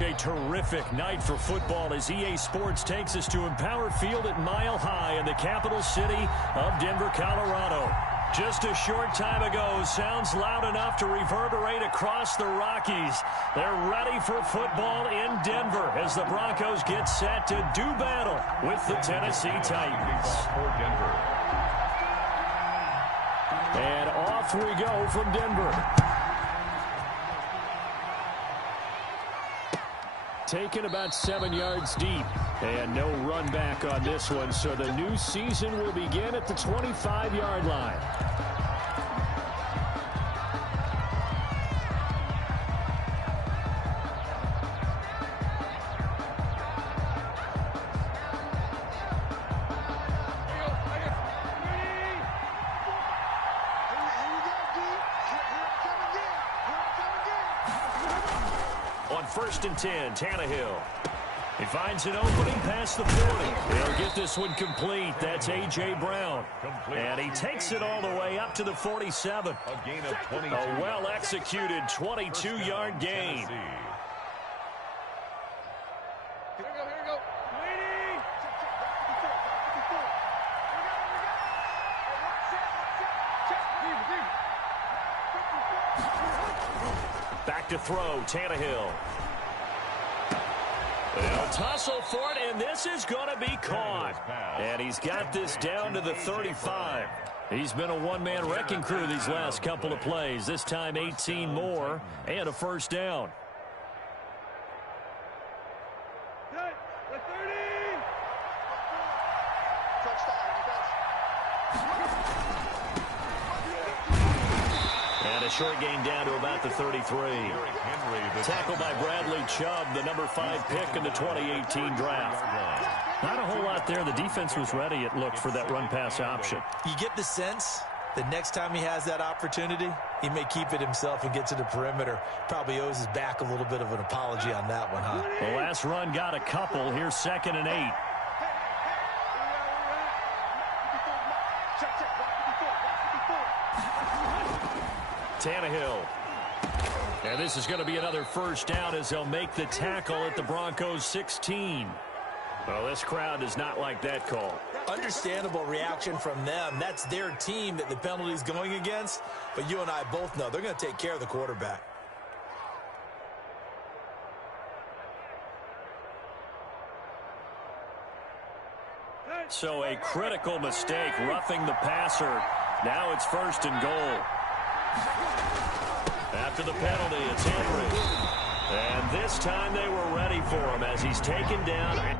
A terrific night for football as EA Sports takes us to Empower Field at Mile High in the capital city of Denver, Colorado. Just a short time ago, sounds loud enough to reverberate across the Rockies. They're ready for football in Denver as the Broncos get set to do battle with the Tennessee Titans. And off we go from Denver. Taken about 7 yards deep. And no run back on this one, so the new season will begin at the 25-yard line. On 1st and 10, Tannehill. He finds an opening past the 40. He'll get this one complete. That's A.J. Brown. And he takes it all the way up to the 47. A gain of 22. A well-executed 22-yard gain. Back to throw, Tannehill. They'll tussle for it, and this is going to be caught. And he's got this down to the 35. He's been a one-man wrecking crew these last couple of plays. This time 18 more and a first down. And a short gain down to about the 33. Tackled by Bradley Chubb, the number 5 pick in the 2018 draft. Not a whole lot there. The defense was ready, it looked, for that run-pass option. You get the sense that next time he has that opportunity, he may keep it himself and get to the perimeter. Probably owes his back a little bit of an apology on that one, huh? The last run got a couple. Here's 2nd and 8. Tannehill. And this is going to be another first down as they'll make the tackle at the Broncos 16. Well, this crowd does not like that call. Understandable reaction from them. That's their team that the penalty's going against. But you and I both know they're going to take care of the quarterback. So a critical mistake, roughing the passer. Now it's 1st and goal. After the penalty, it's Henry. And this time they were ready for him as he's taken down.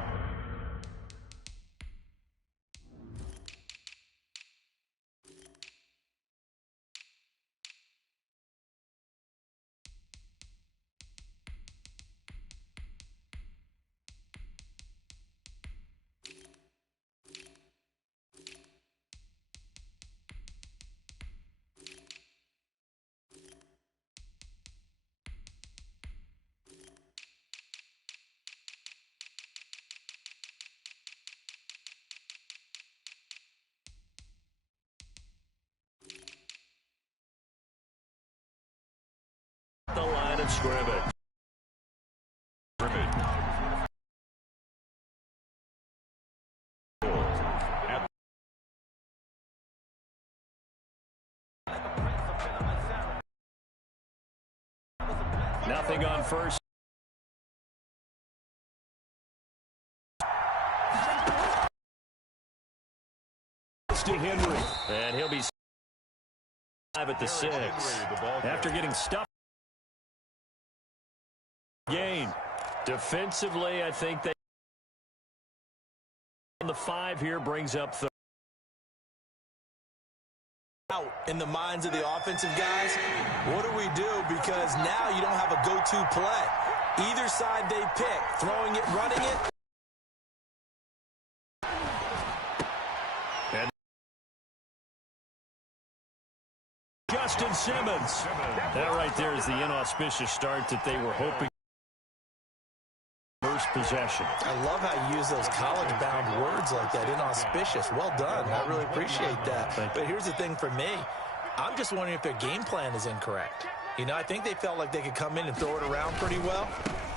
The line of scrimmage. Nothing on 1st. To Henry. And he'll be 5 at the 6. After getting stuffed. Gain. Defensively, I think they on the 5 here brings up 30. Out in the minds of the offensive guys, what do we do? Because now you don't have a go-to play. Either side they pick, throwing it, running it. And Justin Simmons. That right there is the inauspicious start that they were hoping. First possession. I love how you use those college-bound words like that, inauspicious. Well done. I really appreciate that. But here's the thing for me. I'm just wondering if their game plan is incorrect. You know, I think they felt like they could come in and throw it around pretty well.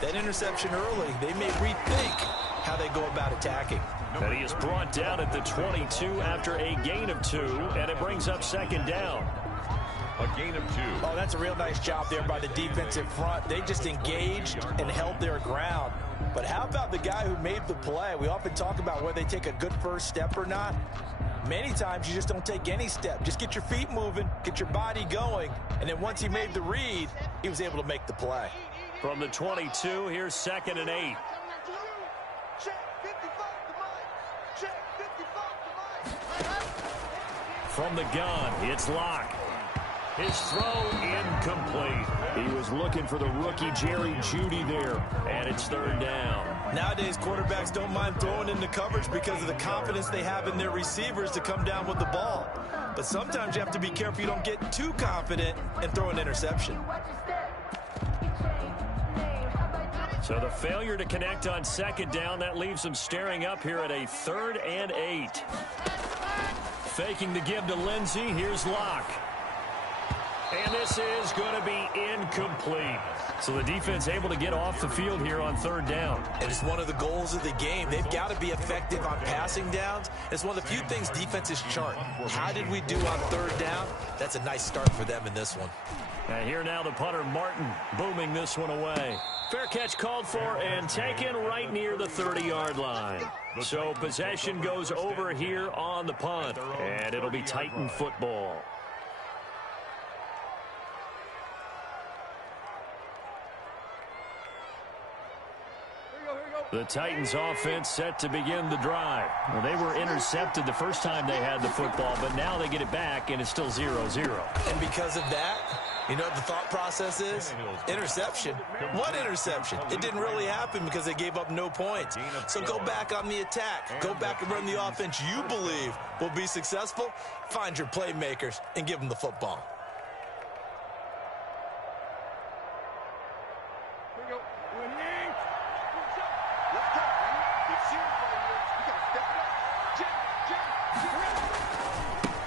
That interception early, they may rethink how they go about attacking. And he is brought down at the 22 after a gain of 2, and it brings up second down. A gain of 2. Oh, that's a real nice job there by the defensive front. They just engaged and held their ground. But how about the guy who made the play? We often talk about whether they take a good first step or not. Many times you just don't take any step. Just get your feet moving, get your body going, and then once he made the read, he was able to make the play. From the 22, here's 2nd and 8. From the gun, it's Locke. His throw incomplete. He was looking for the rookie Jerry Jeudy there, and it's 3rd down. Nowadays, quarterbacks don't mind throwing into coverage because of the confidence they have in their receivers to come down with the ball. But sometimes you have to be careful you don't get too confident and throw an interception. So the failure to connect on 2nd down, that leaves them staring up here at a 3rd and 8. Faking the give to Lindsey. Here's Locke. And this is going to be incomplete. So the defense able to get off the field here on 3rd down. And it's one of the goals of the game. They've got to be effective on passing downs. It's one of the few things defenses chart. How did we do on 3rd down? That's a nice start for them in this one. And here now the punter, Martin, booming this one away. Fair catch called for and taken right near the 30-yard line. So possession goes over here on the punt, and it'll be Titan football. The Titans offense set to begin the drive. Well, they were intercepted the first time they had the football, but now they get it back, and it's still 0-0. And because of that, you know what the thought process is? Interception. What interception? It didn't really happen because they gave up no points. So go back on the attack. Go back and run the offense you believe will be successful. Find your playmakers and give them the football.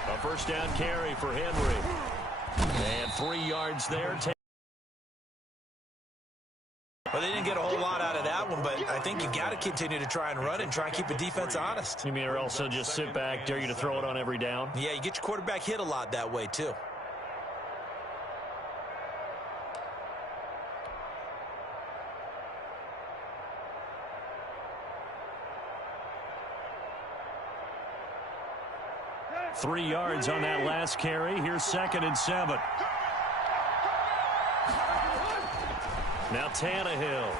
A first down carry for Henry. And 3 yards there. Well, they didn't get a whole lot out of that one, but I think you got to continue to try and run and try and keep the defense honest. You mean or also just sit back, dare you to throw it on every down? Yeah, you get your quarterback hit a lot that way, too. Three yards on that last carry. Here's 2nd and 7. Now Tannehill.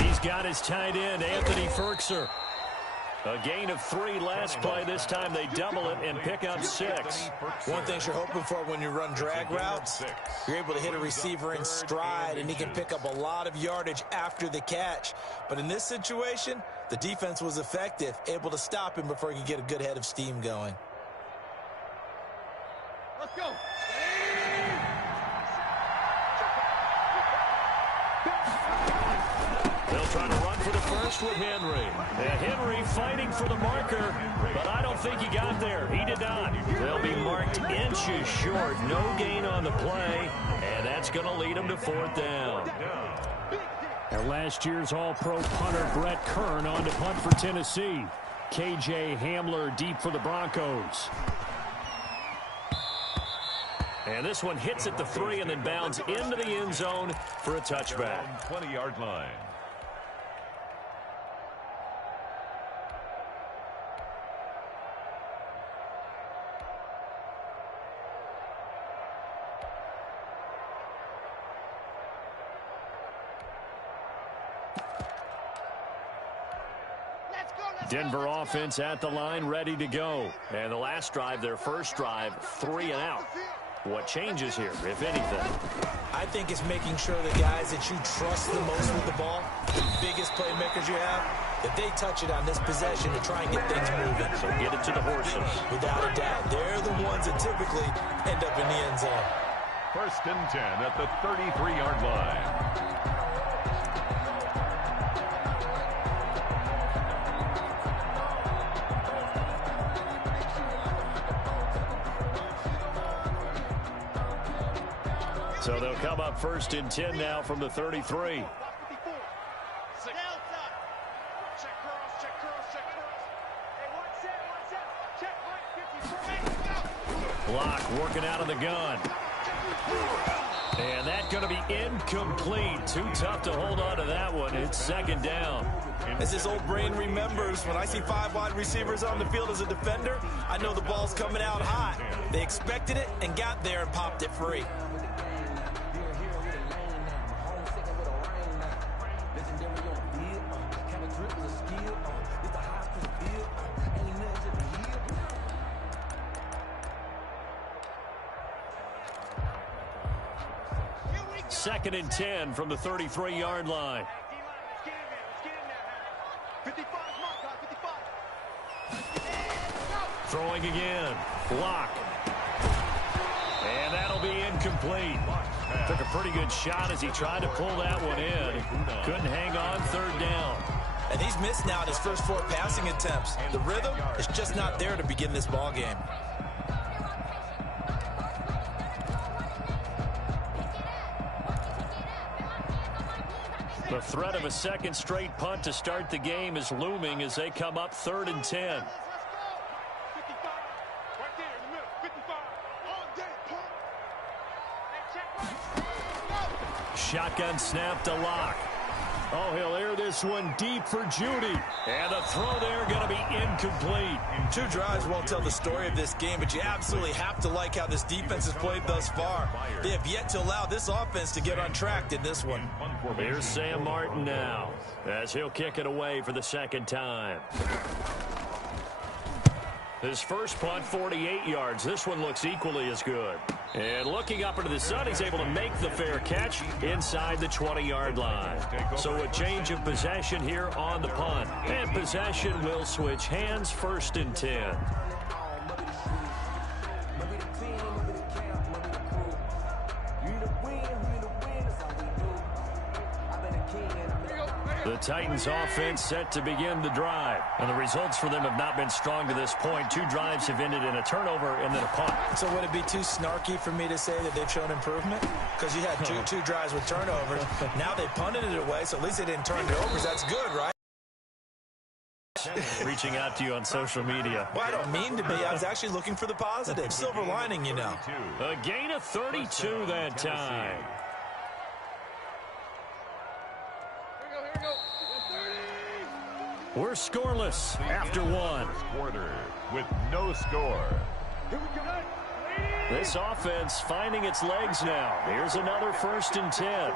He's got his tight end, Anthony Ferkser. A gain of 3 last play. This time they double it and pick up 6. One thing you're hoping for when you run drag routes, you're able to hit a receiver in stride, and he can pick up a lot of yardage after the catch. But in this situation, the defense was effective, able to stop him before he could get a good head of steam going. Let's go. They'll try to run for the first with Henry. And Henry fighting for the marker, but I don't think he got there. He did not. They'll be marked inches short. No gain on the play, and that's going to lead them to 4th down. And last year's All-Pro punter Brett Kern on to punt for Tennessee. KJ Hamler deep for the Broncos. And this one hits at the 3 and then bounds into the end zone for a touchback. 20-yard line. Denver offense at the line, ready to go. And the last drive, their first drive, 3 and out. What changes here, if anything? I think it's making sure the guys that you trust the most with the ball, the biggest playmakers you have, that they touch it on this possession to try and get things moving. So get it to the horses. Without a doubt, they're the ones that typically end up in the end zone. 1st and 10 at the 33-yard line. So they'll come up 1st and 10 now from the 33. Block working out of the gun. And that's going to be incomplete. Too tough to hold on to that one. It's 2nd down. As his old brain remembers, when I see 5 wide receivers on the field as a defender, I know the ball's coming out hot. They expected it and got there and popped it free. Second and 10 from the 33-yard line. Throwing again. Block. And that'll be incomplete. Took a pretty good shot as he tried to pull that one in. Couldn't hang on. 3rd down. And he's missed now his first 4 passing attempts. The rhythm is just not there to begin this ball game. The threat of a 2nd straight punt to start the game is looming as they come up 3rd and 10. Shotgun snap to Locke. Oh, he'll air this one deep for Judy. And the throw there going to be incomplete. 2 drives won't tell the story of this game, but you absolutely have to like how this defense has played thus far. They have yet to allow this offense to get on track in this one. Here's Sam Martin now as he'll kick it away for the 2nd time. His first punt, 48 yards. This one looks equally as good. And looking up into the sun, he's able to make the fair catch inside the 20-yard line. So a change of possession here on the punt. And possession will switch hands, 1st and 10. The Titans offense set to begin the drive. And the results for them have not been strong to this point. 2 drives have ended in a turnover and then a punt. So would it be too snarky for me to say that they've shown improvement? Because you had two drives with turnovers. Now they punted it away, so at least they didn't turn it over. That's good, right? Reaching out to you on social media. Well, I don't mean to be. I was actually looking for the positive. Silver lining, you know. A gain of 32 that time. We're scoreless after 1. Quarter with no score. This offense finding its legs now. Here's another 1st and 10.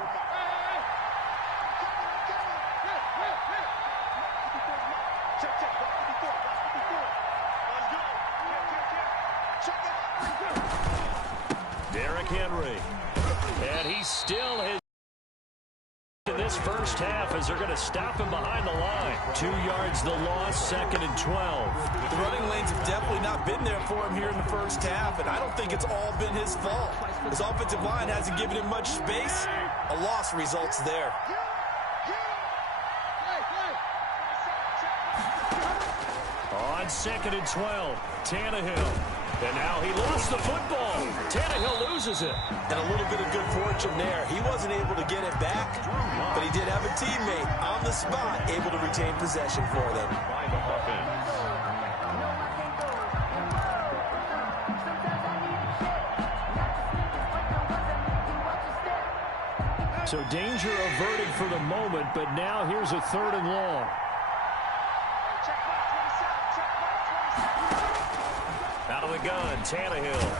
Derrick Henry. And he still has in this first half as they're going to stop him behind the line. 2 yards the loss, 2nd and 12. The running lanes have definitely not been there for him here in the first half, and I don't think it's all been his fault. His offensive line hasn't given him much space. A loss results there. On 2nd and 12, Tannehill. And now he lost the football. Tannehill loses it. And a little bit of good fortune there. He wasn't able to get it back, but he did have a teammate on the spot able to retain possession for them. So danger averted for the moment, but now here's a 3rd and long. Out of the gun, Tannehill.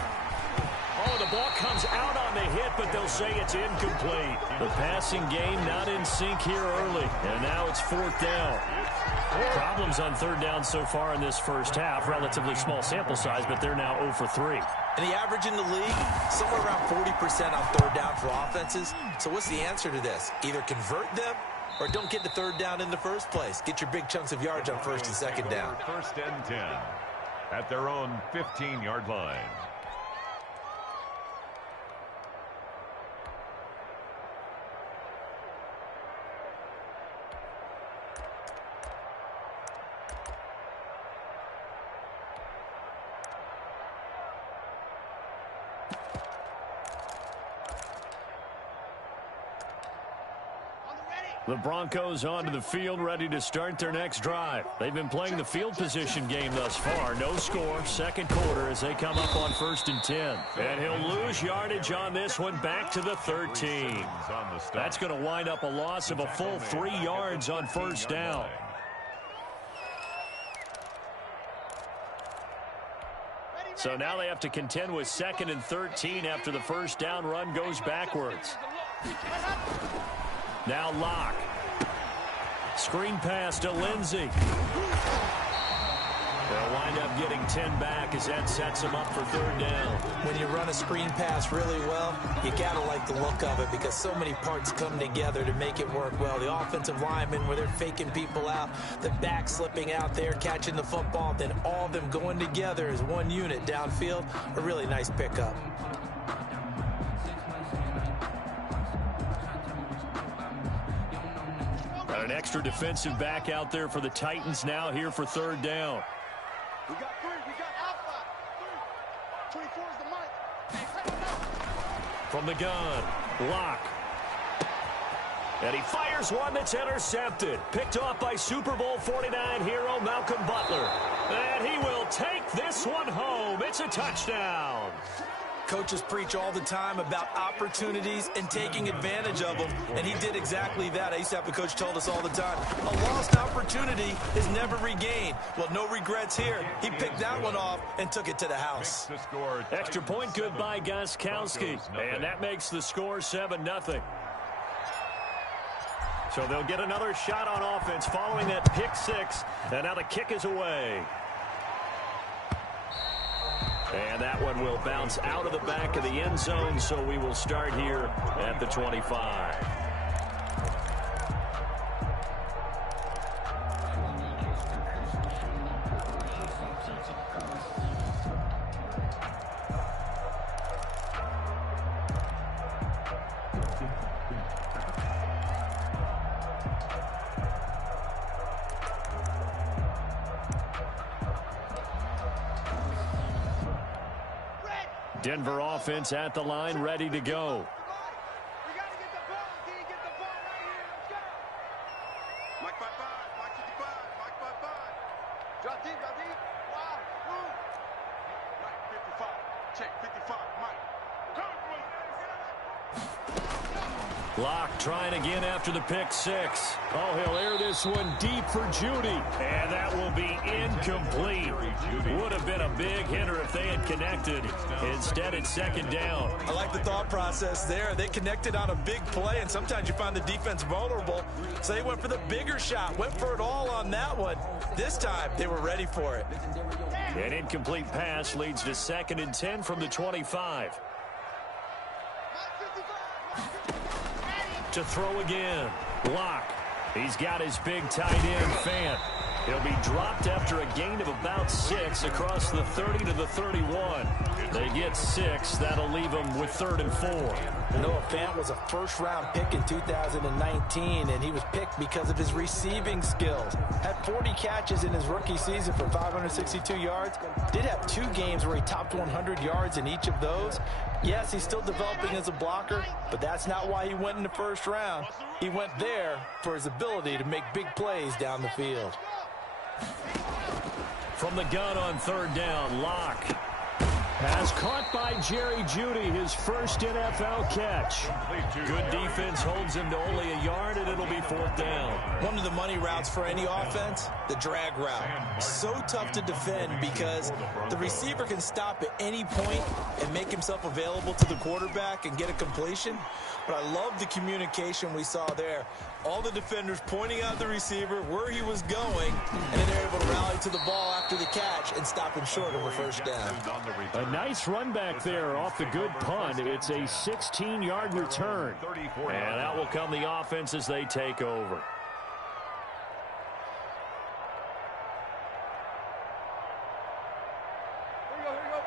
Oh, the ball comes out on the hit, but they'll say it's incomplete. The passing game not in sync here early, and now it's 4th down. Problems on 3rd down so far in this first half. Relatively small sample size, but they're now 0 for 3. And the average in the league, somewhere around 40% on 3rd down for offenses. So what's the answer to this? Either convert them or don't get to 3rd down in the first place. Get your big chunks of yards on 1st and 2nd down. 1st and 10 at their own 15-yard line. The Broncos onto the field, ready to start their next drive. They've been playing the field position game thus far. No score, second quarter as they come up on 1st and 10. And he'll lose yardage on this one, back to the 13. That's going to wind up a loss of a full 3 yards on 1st down. So now they have to contend with 2nd and 13 after the 1st down run goes backwards. Now Locke. Screen pass to Lindsey. They'll wind up getting 10 back as that sets them up for 3rd down. When you run a screen pass really well, you got to like the look of it because so many parts come together to make it work well. The offensive linemen where they're faking people out, the back slipping out there, catching the football, then all of them going together as one unit downfield. A really nice pickup. Got an extra defensive back out there for the Titans now here for 3rd down. We got 3. We got Alpha. 3. 24 is the mic. From the gun, Locke. And he fires one that's intercepted. Picked off by Super Bowl 49 hero Malcolm Butler. And he will take this one home. It's a touchdown. Coaches preach all the time about opportunities and taking advantage of them, and he did exactly that. I used to have a coach told us all the time, a lost opportunity is never regained. Well, no regrets here. He picked that one off and took it to the house. Extra point good by Gostkowski, and that makes the score 7-0. So they'll get another shot on offense following that pick 6, and now the kick is away. And that one will bounce out of the back of the end zone, so we will start here at the 25. Denver offense at the line, ready to go. We got to get the ball, D. Get the ball right here. Let's go. Mike 5-5. Mike 55. Mike 5-5. Drop deep. Drop deep. Wow. Move. Mike 55. Check 55. Mike. Come on. Locke trying again after the pick 6. Oh, he'll air this one deep for Judy. And that will be incomplete. Would have been a big hitter if they had connected. Instead, it's 2nd down. I like the thought process there. They connected on a big play, and sometimes you find the defense vulnerable. So they went for the bigger shot, went for it all on that one. This time, they were ready for it. An incomplete pass leads to 2nd and 10 from the 25. To throw again. Locke. He's got his big tight end, Fant. He'll be dropped after a gain of about 6 across the 30 to the 31. They get 6. That'll leave them with 3rd and 4. Noah Fant was a first-round pick in 2019, and he was picked because of his receiving skills. Had 40 catches in his rookie season for 562 yards. Did have 2 games where he topped 100 yards in each of those. Yes, he's still developing as a blocker, but that's not why he went in the 1st round. He went there for his ability to make big plays down the field. From the gun on 3rd down, Locke. Pass caught by Jerry Jeudy, his first NFL catch. Good defense holds him to only a yard, and it'll be 4th down. One of the money routes for any offense, the drag route. So tough to defend because the receiver can stop at any point and make himself available to the quarterback and get a completion. But I love the communication we saw there. All the defenders pointing out the receiver, where he was going, and then they're able to rally to the ball after the catch and stop him short of a 1st down. A nice run back there off the good punt. It's a 16-yard return. And out will come the offense as they take over.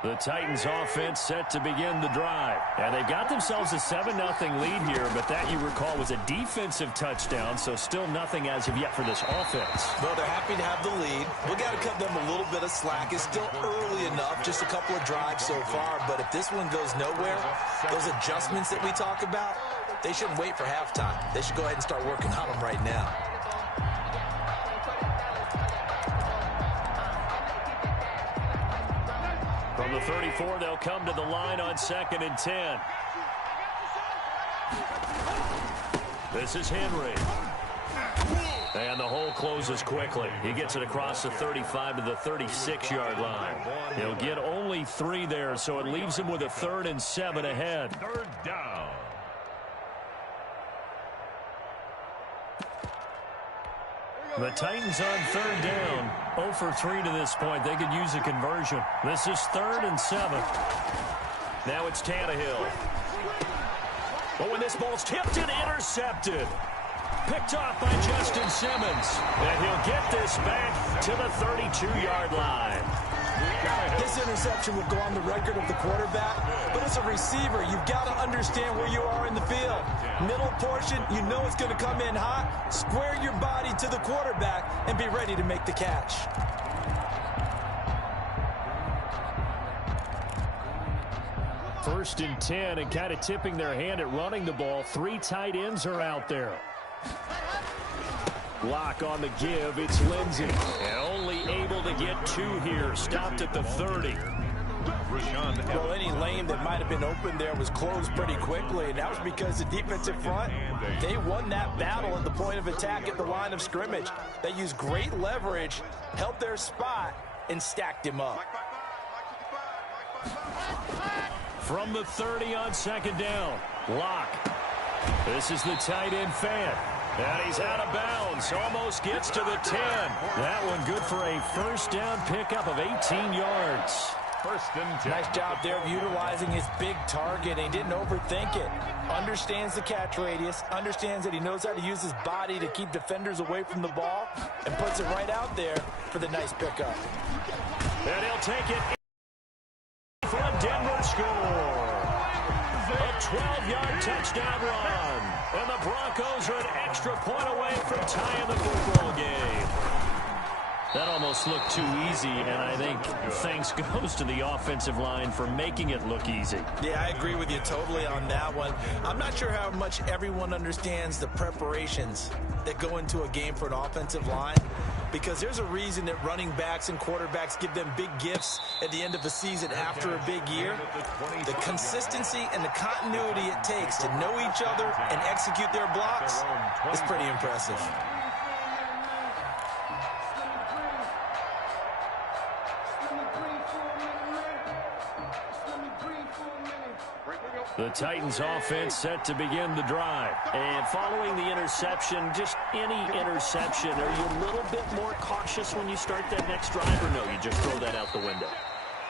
The Titans offense set to begin the drive. And they've got themselves a 7-0 lead here, but that, you recall, was a defensive touchdown, so still nothing as of yet for this offense. Well, they're happy to have the lead. We got to cut them a little bit of slack. It's still early enough, just a couple of drives so far, but if this one goes nowhere, those adjustments that we talk about, they shouldn't wait for halftime. They should go ahead and start working on them right now. From the 34, they'll come to the line on 2nd and 10. This is Henry. And the hole closes quickly. He gets it across the 35 to the 36-yard line. He'll get only 3 there, so it leaves him with a 3rd and 7 ahead. 3rd down. The Titans on 3rd down. 0 for 3 to this point. They could use a conversion. This is 3rd and 7. Now it's Tannehill. But when this ball's tipped and intercepted. Picked off by Justin Simmons. And he'll get this back to the 32-yard line. This interception will go on the record of the quarterback, but as a receiver, you've got to understand where you are in the field. Middle portion, you know it's going to come in hot. Square your body to the quarterback and be ready to make the catch. First and 10, and kind of tipping their hand at running the ball. 3 tight ends are out there. Block on the give. It's Lindsey. And only able to get 2 here. Stopped at the 30. Well, any lane that might have been open there was closed pretty quickly, and that was because the defensive front, they won that battle at the point of attack at the line of scrimmage. They used great leverage, held their spot, and stacked him up. From the 30 on 2nd down. Lock. This is the tight end fan. And he's out of bounds. Almost gets to the 10. That one good for a 1st down pickup of 18 yards. 1st and 10. Nice job there of utilizing his big target. He didn't overthink it. Understands the catch radius. Understands that he knows how to use his body to keep defenders away from the ball. And puts it right out there for the nice pickup. And he'll take it for a Denver score. A 12-yard touchdown run. And the Broncos are an extra point away from tying the football game. That almost looked too easy, and I think thanks goes to the offensive line for making it look easy. Yeah, I agree with you totally on that one. I'm not sure how much everyone understands the preparations that go into a game for an offensive line, because there's a reason that running backs and quarterbacks give them big gifts at the end of the season after a big year. The consistency and the continuity it takes to know each other and execute their blocks is pretty impressive. The Titans offense set to begin the drive. And following the interception, just any interception, are you a little bit more cautious when you start that next drive, or no, you just throw that out the window?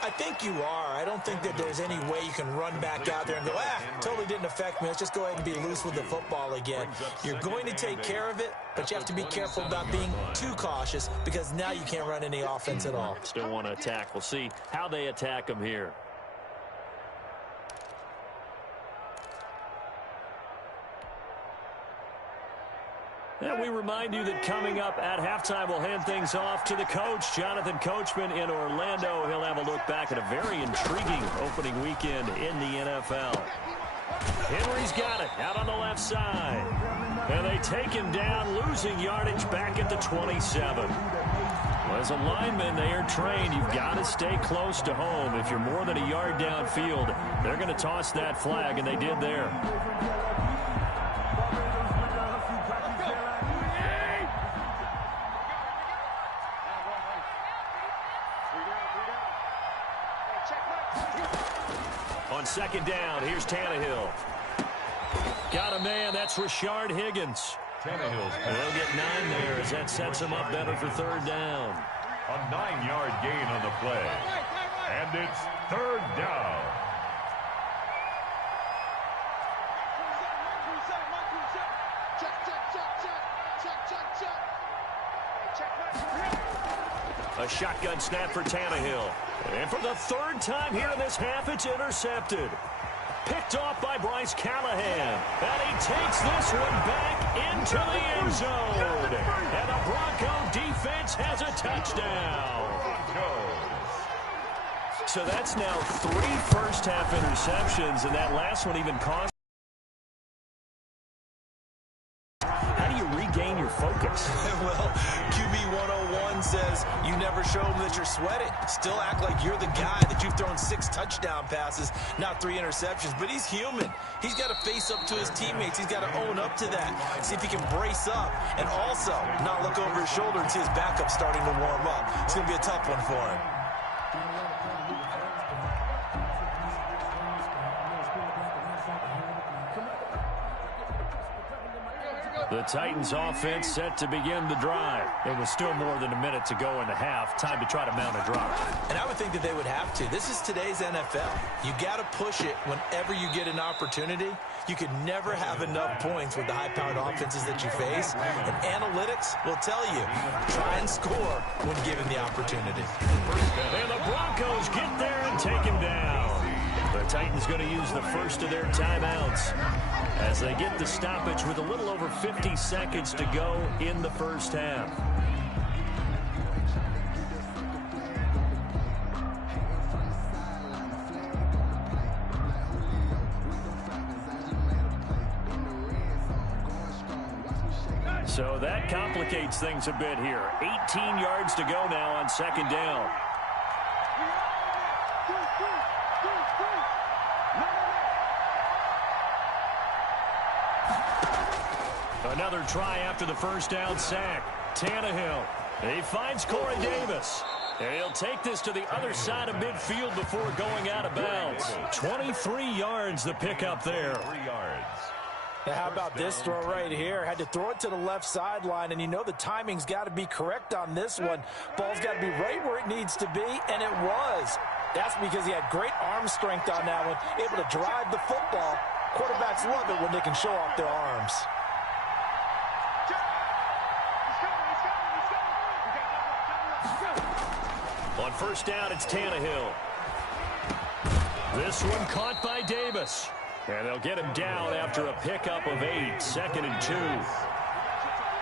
I think you are. I don't think that there's any way you can run back out there and go, totally didn't affect me. Let's just go ahead and be loose with the football again. You're going to take care of it, but you have to be careful about being too cautious, because now you can't run any offense at all. Still want to attack. We'll see how they attack them here. And we remind you that coming up at halftime, we'll hand things off to the coach, Jonathan Coachman in Orlando. He'll have a look back at a very intriguing opening weekend in the NFL. Henry's got it out on the left side. And they take him down, losing yardage back at the 27. Well, as a lineman, they are trained. You've got to stay close to home. If you're more than a yard downfield, they're going to toss that flag, and they did there. On 2nd down, here's Tannehill. Got a man, that's Rashard Higgins. Tannehill's They'll get 9 there as that sets him up better for 3rd down. a 9-yard gain on the play. And it's 3rd down. A shotgun snap for Tannehill. And for the 3rd time here in this half, it's intercepted. Picked off by Bryce Callahan. And he takes this one back into the end zone. And the Bronco defense has a touchdown. So that's now 3 first-half interceptions, and that last one even cost offense. Well, QB 101 says you never show them that you're sweating. Still act like you're the guy, that you've thrown 6 touchdown passes, not 3 interceptions. But he's human. He's got to face up to his teammates. He's got to own up to that. See if he can brace up and also not look over his shoulder and see his backup starting to warm up. It's going to be a tough one for him. The Titans offense set to begin the drive. It was still more than a minute to go in the half. Time to try to mount a drive. And I would think that they would have to. This is today's NFL. You got to push it whenever you get an opportunity. You could never have enough points with the high-powered offenses that you face. And analytics will tell you, try and score when given the opportunity. And the Broncos get there and take him down. The Titans going to use the first of their timeouts as they get the stoppage with a little over 50 seconds to go in the first half. So that complicates things a bit here. 18 yards to go now on second down. Another try after the first down sack. Tannehill. He finds Corey Davis. And he'll take this to the other side of midfield before going out of bounds. 23 yards the pickup there. 3 yards. Now, how about this throw right here? Had to throw it to the left sideline, and you know the timing's got to be correct on this one. Ball's got to be right where it needs to be, and it was. That's because he had great arm strength on that one, able to drive the football. Quarterbacks love it when they can show off their arms. On first down, it's Tannehill. This one caught by Davis. And they'll get him down after a pickup of 8, 2nd and 2.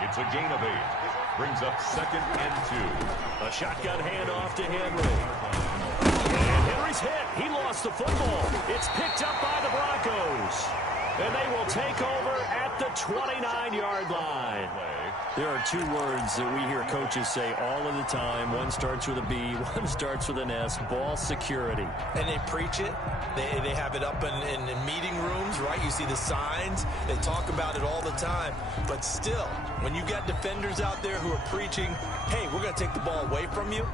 It's a gain of 8. Brings up 2nd and 2. A shotgun handoff to Henry. And Henry's hit. He lost the football. It's picked up by the Broncos. And they will take over at the 29-yard line. There are 2 words that we hear coaches say all of the time. One starts with a B, one starts with an S. Ball security. And they preach it. They have it up in meeting rooms, right? You see the signs. They talk about it all the time. But still, when you got defenders out there who are preaching, hey, we're going to take the ball away from you,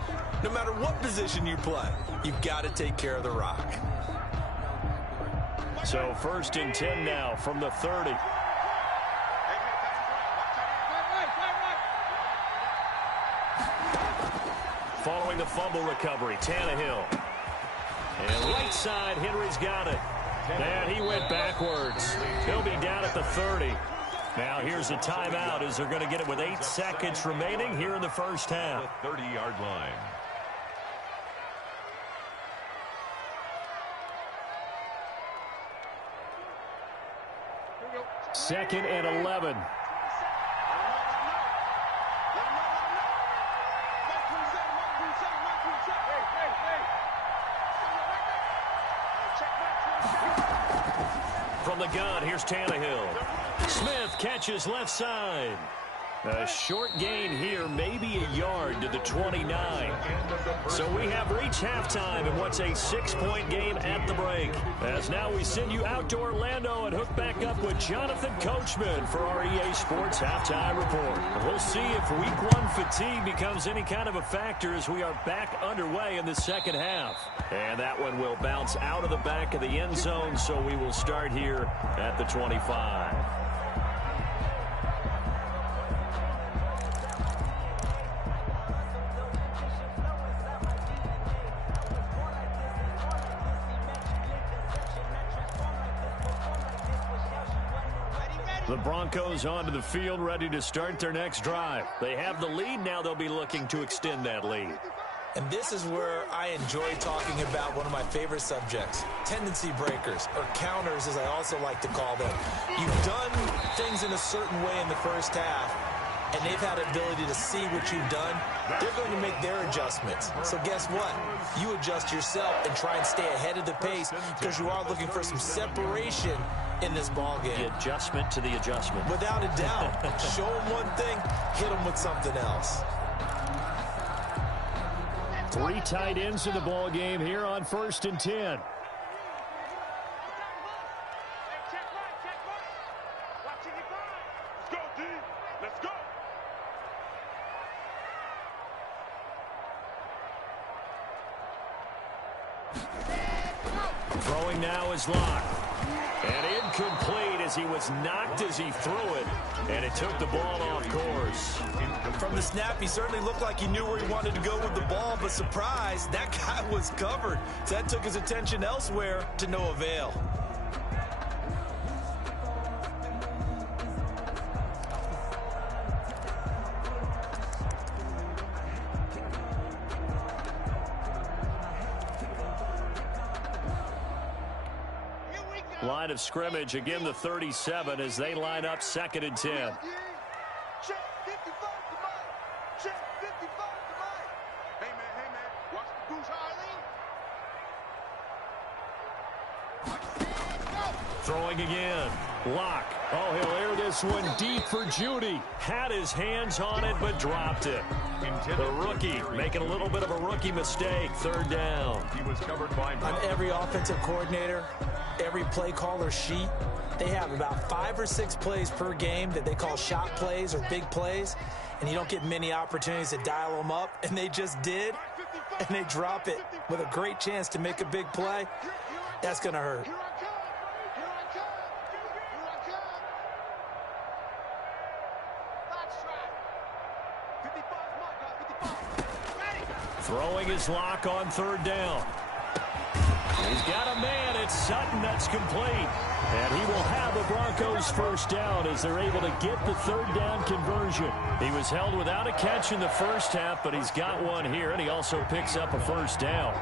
no matter what position you play, you've got to take care of the rock. So 1st and 10 now from the 30. Following the fumble recovery, Tannehill. And right side, Henry's got it. And he went backwards. He'll be down at the 30. Now here's a timeout as they're going to get it with 8 seconds remaining here in the first half. The 30-yard line. Second and 11. From the gun, here's Tannehill. Smith catches left side. A short gain here, maybe a yard to the 29. So we have reached halftime in what's a 6-point game at the break. As now we send you out to Orlando and hook back up with Jonathan Coachman for our EA Sports Halftime Report. We'll see if Week 1 fatigue becomes any kind of a factor as we are back underway in the second half. And that one will bounce out of the back of the end zone, so we will start here at the 25. The Broncos onto the field, ready to start their next drive. They have the lead. Now they'll be looking to extend that lead. And this is where I enjoy talking about one of my favorite subjects, tendency breakers, or counters as I also like to call them. You've done things in a certain way in the first half, and they've had the ability to see what you've done. They're going to make their adjustments. So guess what? You adjust yourself and try and stay ahead of the pace because you are looking for some separation in this ball game. The adjustment to the adjustment. Without a doubt. Show them one thing, hit them with something else. 3 tight ends in the ball game here on 1st and 10. Throwing now is Locke. And incomplete as he was knocked as he threw it. And it took the ball off course. From the snap, he certainly looked like he knew where he wanted to go with the ball, but surprise, that guy was covered. So that took his attention elsewhere to no avail. Line of scrimmage, again the 37 as they line up 2nd and 10. Check 55 to Mike. Check 55 to Mike. Hey, man. Watch the goose, Eileen. Throwing again. Locke. Oh, he'll air this one deep for Judy. Had his hands on it, but dropped it. The rookie making a little bit of a rookie mistake. 3rd down. He was covered by On every offensive coordinator, every play caller sheet, they have about 5 or 6 plays per game that they call shot plays or big plays, and you don't get many opportunities to dial them up, and they just did, and they drop it with a great chance to make a big play. That's going to hurt. Throwing his Locke on 3rd down. He's got a man. It's Sutton that's complete. And he will have the Broncos 1st down as they're able to get the 3rd down conversion. He was held without a catch in the 1st half, but he's got one here, and he also picks up a 1st down.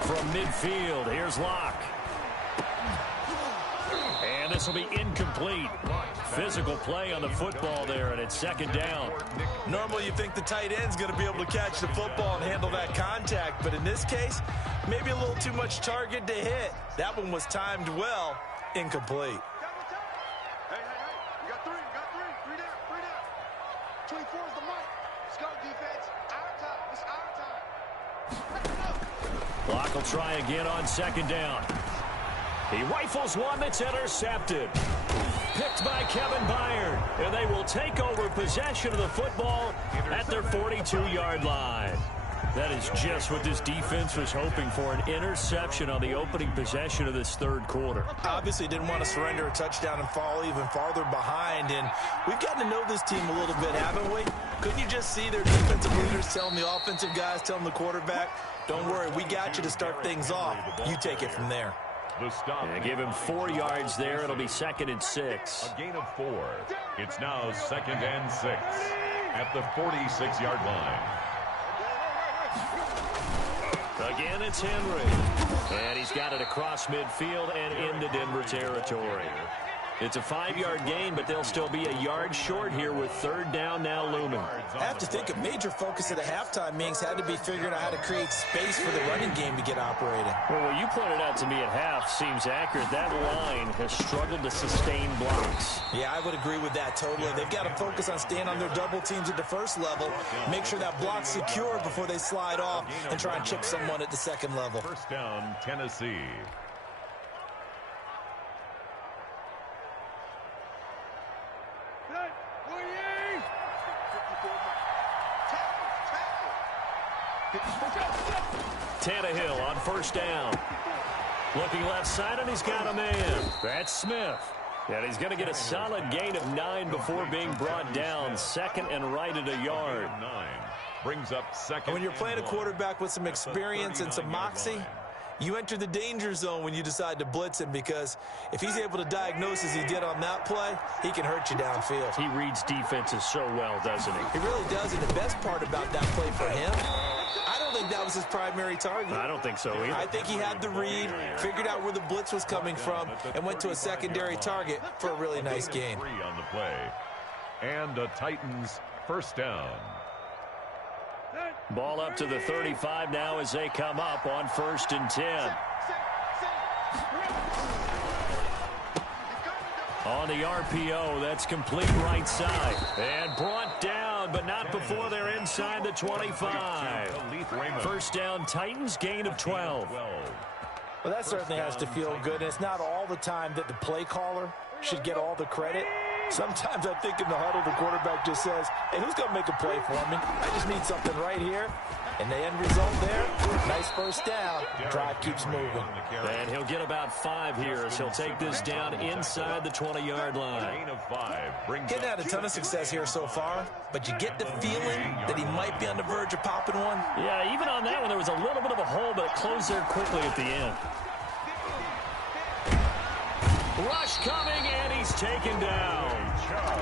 From midfield, here's Locke. And this will be incomplete. Physical play on the football there, and it's 2nd down. Normally you think the tight end's going to be able to catch the football and handle that contact, but in this case, maybe a little too much target to hit. That one was timed well, incomplete. Hey. You got 3. 3 down. 24 is the mic. Let's go, defense. Our time. It's our time. Locke will try again on 2nd down. He rifles one that's intercepted. Picked by Kevin Byard. And they will take over possession of the football at their 42-yard line. That is just what this defense was hoping for, an interception on the opening possession of this 3rd quarter. Obviously didn't want to surrender a touchdown and fall even farther behind, and we've gotten to know this team a little bit, haven't we? Couldn't you just see their defensive leaders telling the offensive guys, telling the quarterback, don't worry, we got you to start things off. You take it from there. the stop. And give him 4 yards there. It'll be 2nd and 6. A gain of 4. It's now 2nd and 6 at the 46-yard line. Again, it's Henry. And he's got it across midfield and into Denver territory. It's a 5-yard gain, but they'll still be a yard short here with 3rd down now looming. I have to think a major focus at a halftime means had to be figuring out how to create space for the running game to get operating. Well, what you pointed out to me at half seems accurate. That line has struggled to sustain blocks. Yeah, I would agree with that totally. They've got to focus on staying on their double teams at the first level, make sure that block's secure before they slide off and try and chip someone at the second level. First down, Tennessee. Tannehill on 1st down. Looking left side, and he's got a man. That's Smith. And he's going to get a solid gain of 9 before being brought down. 2nd and right at a yard. 9 brings up 2nd. And when you're playing a quarterback with some experience and some moxie, you enter the danger zone when you decide to blitz him, because if he's able to diagnose as he did on that play, he can hurt you downfield. He reads defenses so well, doesn't he? He really does, and the best part about that play for him, I don't don't think that was his primary target. I don't think so either. I think he had the read, figured out where the blitz was coming from, and went to a secondary target for a really nice gain. On the play. And the Titans first down. Ball up to the 35 now as they come up on 1st and 10. On the RPO, that's complete right side. And brought down, but not before they're inside the 25. First down, Titans, gain of 12. Well, that certainly has to feel good. And it's not all the time that the play caller should get all the credit. Sometimes I think in the huddle, the quarterback just says, hey, who's going to make a play for me? I just need something right here. And the end result there, nice first down. Drive keeps moving. And he'll get about 5 here as he'll take this down inside the 20-yard line. Getting had a ton of success here so far, but you get the feeling that he might be on the verge of popping one. Yeah, even on that one, there was a little bit of a hole, but it closed there quickly at the end. Rush coming, and he's taken down.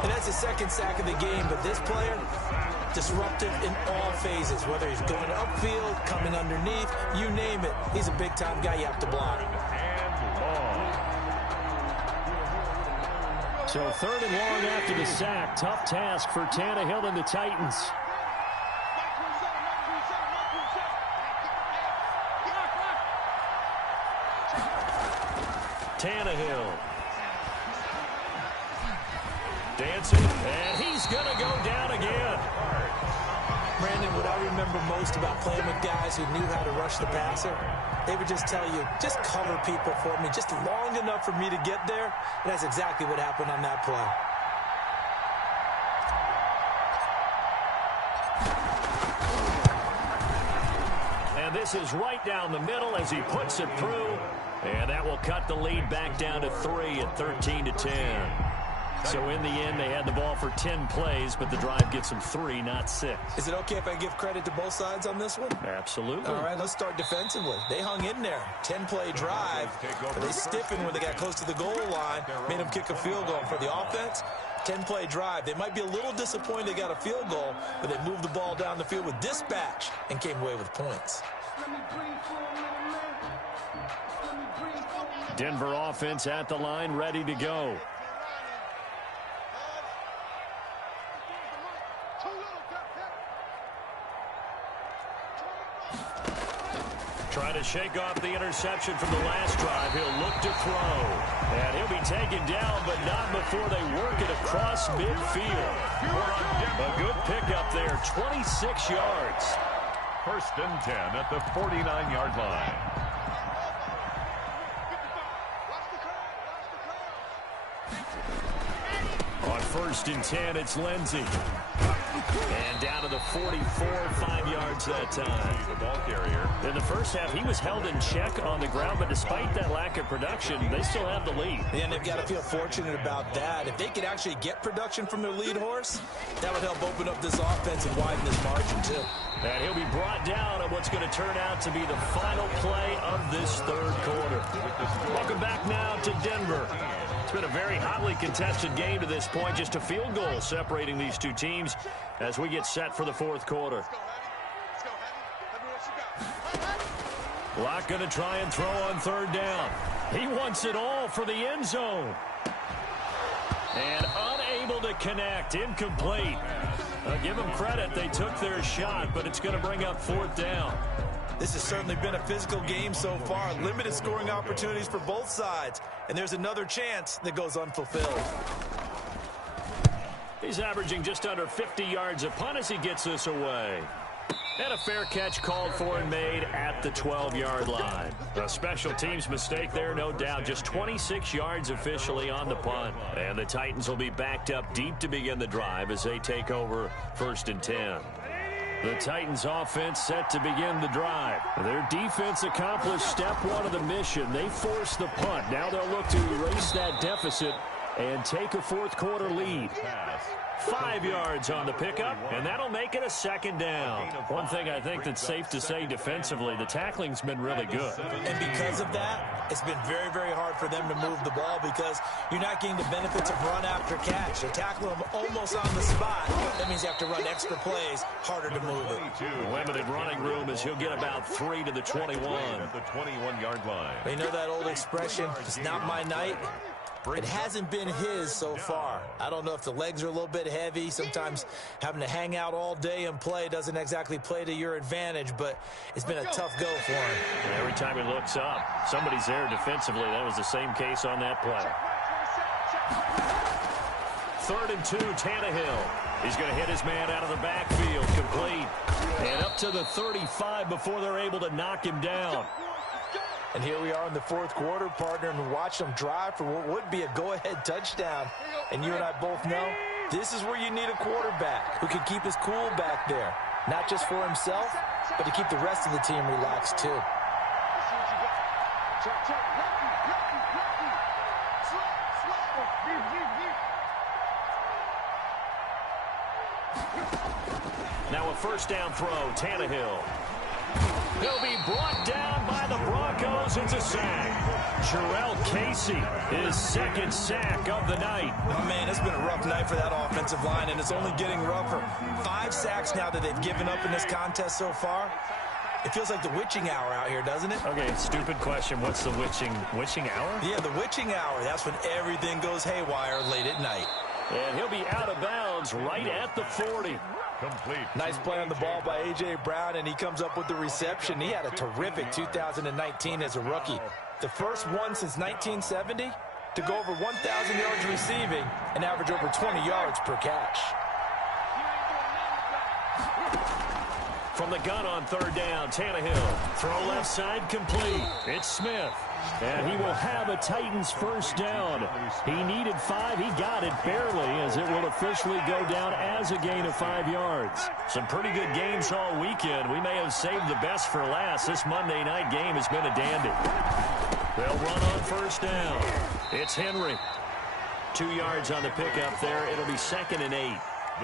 And that's the second sack of the game, but this player, disruptive in all phases, whether he's going upfield, coming underneath, you name it. He's a big-time guy you have to block. So 3rd and long after the sack. Tough task for Tannehill and the Titans. Tannehill. Dancing, and he's going to go down again. Brandon, what I remember most about playing with guys who knew how to rush the passer, they would just tell you, just cover people for me, just long enough for me to get there. And that's exactly what happened on that play. And this is right down the middle as he puts it through. And that will cut the lead back down to 3 at 13-10. So in the end, they had the ball for 10 plays, but the drive gets them 3, not 6. Is it okay if I give credit to both sides on this one? Absolutely. All right, let's start defensively. They hung in there. 10-play drive, but they stiffened when they got close to the goal line, made them kick a field goal. For the offense, 10-play drive. They might be a little disappointed they got a field goal, but they moved the ball down the field with dispatch and came away with points. Denver offense at the line, ready to go. Trying to shake off the interception from the last drive. He'll look to throw. And he'll be taken down, but not before they work it across midfield. A good pickup there, 26 yards. 1st and 10 at the 49-yard line. On 1st and 10, it's Lindsey. And down to the 44, 5 yards that time. The ball carrier. In the first half, he was held in check on the ground, but despite that lack of production, they still have the lead. And they've got to feel fortunate about that. If they could actually get production from their lead horse, that would help open up this offense and widen this margin, too. And he'll be brought down on what's going to turn out to be the final play of this 3rd quarter. Welcome back now to Denver. It's been a very hotly contested game to this point. Just a field goal separating these two teams as we get set for the 4th quarter. Locke going to try and throw on 3rd down. He wants it all for the end zone. And unable to connect. Incomplete. Give them credit. They took their shot, but it's going to bring up 4th down. This has certainly been a physical game so far. Limited scoring opportunities for both sides. And there's another chance that goes unfulfilled. He's averaging just under 50 yards a punt as he gets this away. And a fair catch called for and made at the 12-yard line. A special teams mistake there, no doubt. Just 26 yards officially on the punt. And the Titans will be backed up deep to begin the drive as they take over 1st and 10. The Titans offense set to begin the drive. Their defense accomplished step 1 of the mission. They forced the punt. Now they'll look to erase that deficit and take a fourth-quarter lead. 5 yards on the pickup, and that'll make it a second down. One thing I think that's safe to say defensively, the tackling's been really good. And because of that, it's been very, very hard for them to move the ball because you're not getting the benefits of run after catch. They tackle them almost on the spot. That means you have to run extra plays, harder to move it. Limited running room as he'll get about 3 to the 21. At the 21-yard line. You know that old expression, it's not my night? It hasn't been his so far. I don't know if the legs are a little bit heavy. Sometimes having to hang out all day and play doesn't exactly play to your advantage, but it's been a tough go for him. And every time he looks up, somebody's there defensively. That was the same case on that play. 3rd and 2, Tannehill. He's going to hit his man out of the backfield, complete. And up to the 35 before they're able to knock him down. And here we are in the fourth quarter, partner, and watch them drive for what would be a go-ahead touchdown. And you and I both know this is where you need a quarterback who can keep his cool back there. Not just for himself, but to keep the rest of the team relaxed too. Now a first down throw, Tannehill. He'll be brought down by the Broncos. It's a sack. Jarrell Casey, his second sack of the night. Oh, man, it's been a rough night for that offensive line, and it's only getting rougher. 5 sacks now that they've given up in this contest so far. It feels like the witching hour out here, doesn't it? Okay, stupid question. What's the witching hour? Yeah, the witching hour. That's when everything goes haywire late at night. And he'll be out of bounds right at the 40. Complete. Nice play on the ball by A.J. Brown, and he comes up with the reception. He had a terrific 2019 as a rookie. The first one since 1970 to go over 1,000 yards receiving and average over 20 yards per catch. From the gun on 3rd down, Tannehill. Throw left side complete. It's Smith. And he will have a Titans first down. He needed 5. He got it barely as it will officially go down as a gain of 5 yards. Some pretty good games all weekend. We may have saved the best for last. This Monday night game has been a dandy. They'll run on first down. It's Henry. 2 yards on the pickup there. It'll be 2nd and 8.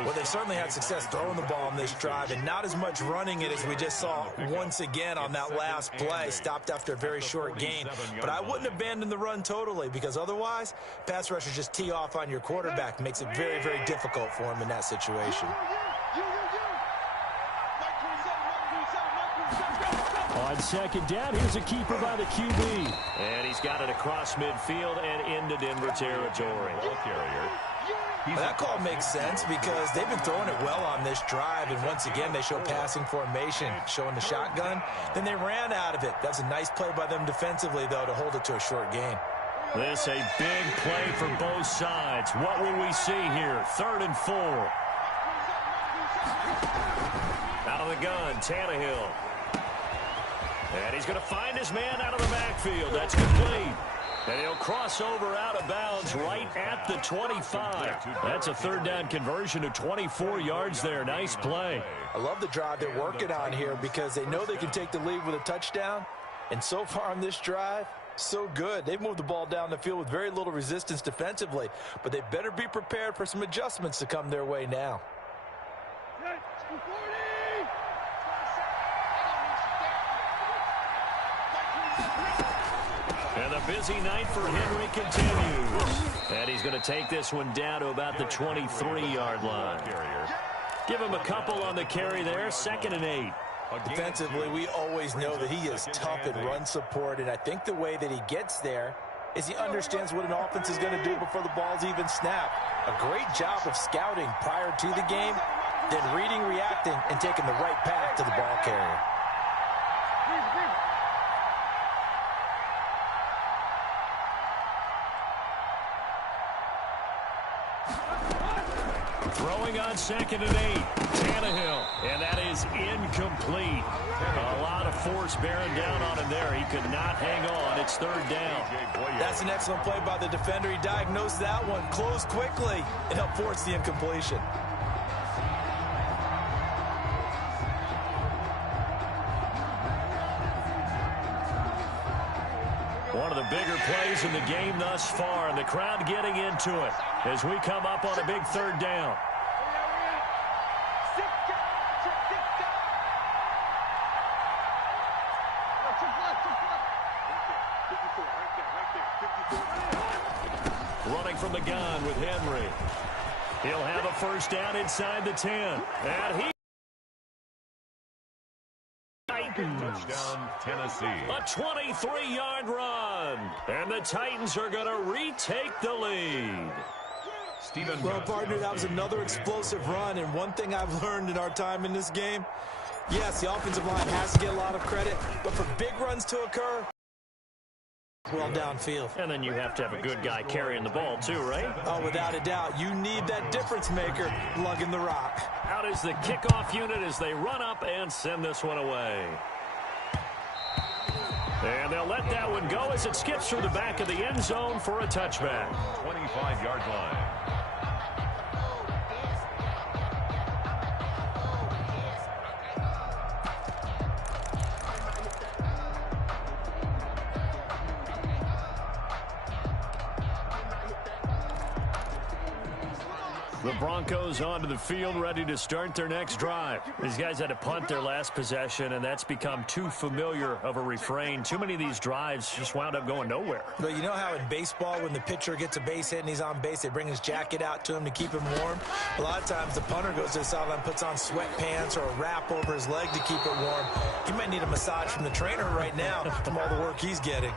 Well, they certainly had success throwing the ball on this drive and not as much running it as we just saw once again on that last play. Stopped after a very short gain. But I wouldn't abandon the run totally because otherwise, pass rushers just tee off on your quarterback. Makes it very, very difficult for him in that situation. On 2nd down, here's a keeper by the QB. And he's got it across midfield and into Denver territory. Ball carrier. Well, that call makes sense because they've been throwing it well on this drive, and once again they show passing formation, showing the shotgun. Then they ran out of it. That's a nice play by them defensively, though, to hold it to a short gain. This a big play for both sides. What will we see here? 3rd and 4. Out of the gun, Tannehill. And he's going to find his man out of the backfield. That's complete. And he'll cross over out of bounds right at the 25. That's a 3rd down conversion to 24 yards there. Nice play. I love the drive they're working on here because they know they can take the lead with a touchdown. And so far on this drive, so good. They've moved the ball down the field with very little resistance defensively. But they better be prepared for some adjustments to come their way now. And the busy night for Henry continues. And he's going to take this one down to about the 23-yard line. Give him a couple on the carry there. 2nd and 8. Defensively, we always know that he is tough in run support, and I think the way that he gets there is he understands what an offense is going to do before the ball's even snapped. A great job of scouting prior to the game, then reading, reacting, and taking the right path to the ball carrier. Throwing on 2nd and 8. Tannehill. And that is incomplete. A lot of force bearing down on him there. He could not hang on. It's 3rd down. That's an excellent play by the defender. He diagnosed that one, closed quickly, and helped force the incompletion. One of the bigger plays in the game thus far, and the crowd getting into it as we come up on a big third down. Running from the gun with Henry. He'll have a first down inside the 10. And he... Touchdown, Tennessee. A 23-yard run. And the Titans are going to retake the lead. Well, partner, that was another explosive run. And one thing I've learned in our time in this game, yes, the offensive line has to get a lot of credit. But for big runs to occur, well downfield. And then you have to have a good guy carrying the ball too, right? Oh, without a doubt. You need that difference maker lugging the rock. Out is the kickoff unit as they run up and send this one away. And they'll let that one go as it skips through the back of the end zone for a touchback. 25-yard line. The Broncos onto the field, ready to start their next drive. These guys had to punt their last possession, and that's become too familiar of a refrain. Too many of these drives just wound up going nowhere. But you know how in baseball, when the pitcher gets a base hit and he's on base, they bring his jacket out to him to keep him warm? A lot of times the punter goes to the sideline, puts on sweatpants or a wrap over his leg to keep it warm. He might need a massage from the trainer right now from all the work he's getting.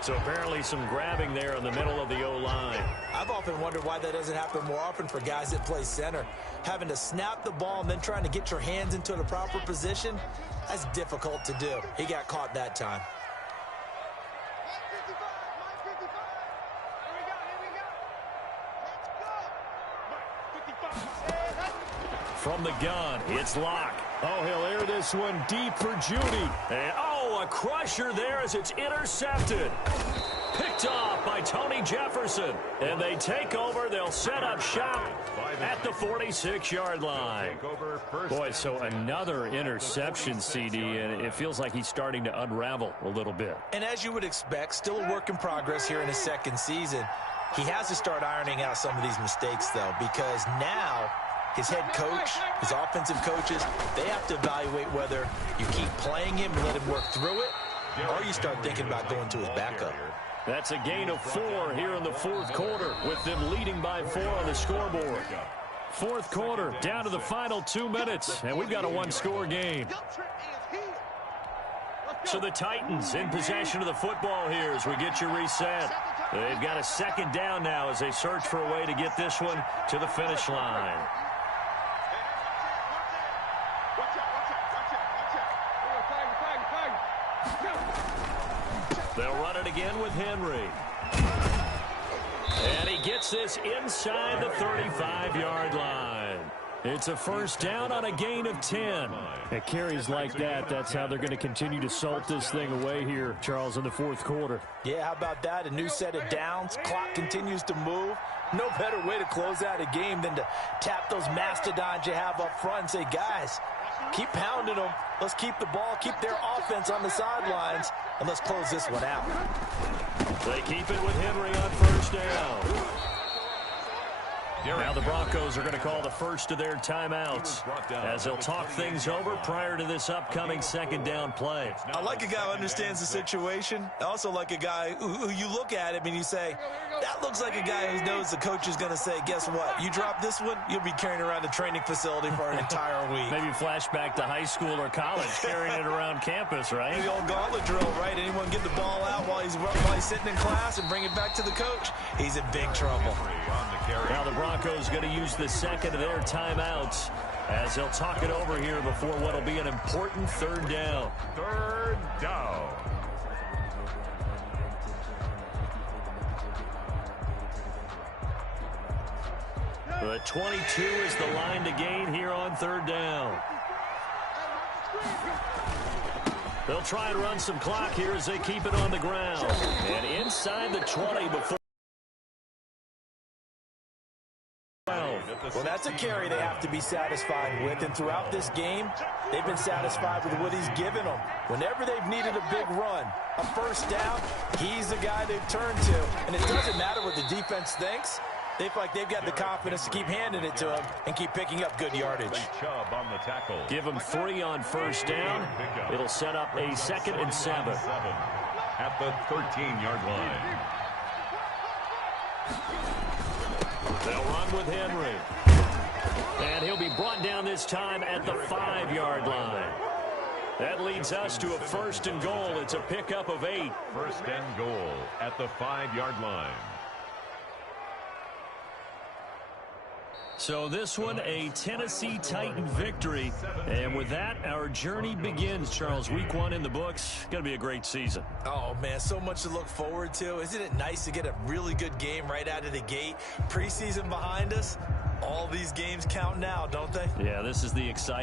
So apparently some grabbing there in the middle of the O-line. I've often wondered why that doesn't happen more often for guys that play center. Having to snap the ball and then trying to get your hands into the proper position, that's difficult to do. He got caught that time. From the gun, it's Locke. Oh, he'll air this one deep for Judy. And, oh, a crusher there as it's intercepted. Picked off by Tony Jefferson. And they take over. They'll set up shop at the 46-yard line. Boy, so another interception, CD, and it feels like he's starting to unravel a little bit. And as you would expect, still a work in progress here in his second season. He has to start ironing out some of these mistakes, though, because now his head coach, his offensive coaches, they have to evaluate whether you keep playing him and let him work through it, or you start thinking about going to his backup. That's a gain of 4 here in the fourth quarter, with them leading by 4 on the scoreboard. Fourth quarter, down to the final 2 minutes, and we've got a one-score game. So the Titans in possession of the football here as we get you reset. They've got a second down now as they search for a way to get this one to the finish line. They'll run it again with Henry. And he gets this inside the 35-yard line. It's a first down on a gain of 10. At carries like that, that's how they're going to continue to salt this thing away here, Charles, in the fourth quarter. Yeah, how about that? A new set of downs. Clock continues to move. No better way to close out a game than to tap those mastodons you have up front and say, guys, keep pounding them. Let's keep the ball, keep their offense on the sidelines, and let's close this one out. They keep it with Henry on first down. Now the Broncos are going to call the first of their timeouts as they'll talk things over prior to this upcoming second down play. I like a guy who understands the situation. I also like a guy who you look at him and you say, that looks like a guy who knows the coach is going to say, guess what? You drop this one, you'll be carrying around the training facility for an entire week. Maybe flashback to high school or college, carrying it around campus, right? The old gauntlet drill, right? Anyone get the ball out while he's sitting in class and bring it back to the coach? He's in big trouble. Now the Broncos going to use the second of their timeouts as they'll talk it over here before what will be an important third down. Third down. The 22 is the line to gain here on third down. They'll try and run some clock here as they keep it on the ground. And inside the 20 before. Well, that's a carry they have to be satisfied with, and throughout this game, they've been satisfied with what he's given them. Whenever they've needed a big run, a first down, he's the guy they've turned to. And it doesn't matter what the defense thinks. They feel like they've got the confidence to keep handing it to him and keep picking up good yardage. On the tackle. Give him 3 on first down. It'll set up a 2nd and 7. At the 13-yard line. They'll run with Henry. And he'll be brought down this time at the 5-yard line. That leads us to a 1st and goal. It's a pickup of 8. 1st and goal at the 5-yard line. So this one, a Tennessee Titan victory. And with that, our journey begins, Charles. Week 1 in the books. Going to be a great season. Oh, man, so much to look forward to. Isn't it nice to get a really good game right out of the gate? Preseason behind us. All these games count now, don't they? Yeah, this is the exciting